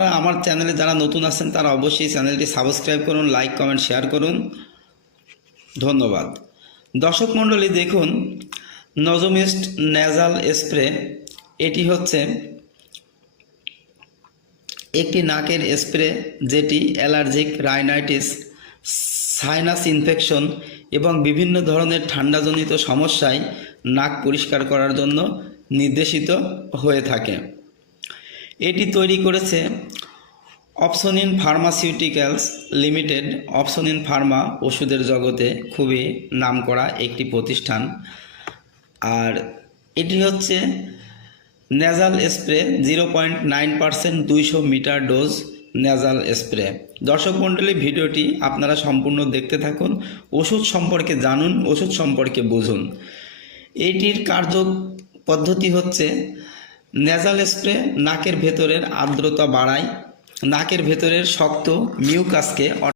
আমার চ্যানেলে যারা নতুন আছেন তারা অবশ্যই চ্যানেলটি সাবস্ক্রাইব করুন, লাইক কমেন্ট শেয়ার করুন। ধন্যবাদ। দর্শক মণ্ডলী, দেখুন নজোমিস্ট নেজাল স্প্রে। এটি হচ্ছে একটি নাকের স্প্রে যেটি অ্যালার্জিক রাইনাইটিস, সাইনাস ইনফেকশন এবং বিভিন্ন ধরনের ঠান্ডাজনিত সমস্যায় নাক পরিষ্কার করার জন্য নির্দেশিত হয়ে থাকে। এটি তৈরি করেছে Opsonin pharmaceuticals limited. Opsonin pharma ওষুধের জগতে খুবই নামকরা একটি প্রতিষ্ঠান। আর এটি হচ্ছে nasal spray 0.9%, 200 meter dose nasal spray. দর্শক মণ্ডলী, ভিডিওটি আপনারা সম্পূর্ণ দেখতে থাকুন, ওষুধ সম্পর্কে জানুন, ওষুধ সম্পর্কে বুঝুন। এইটির কার্য পদ্ধতি হচ্ছে নেজাল স্প্রে নাকের ভেতরের আর্দ্রতা বাড়ায়, নাকের ভেতরের শক্ত মিউকাসকে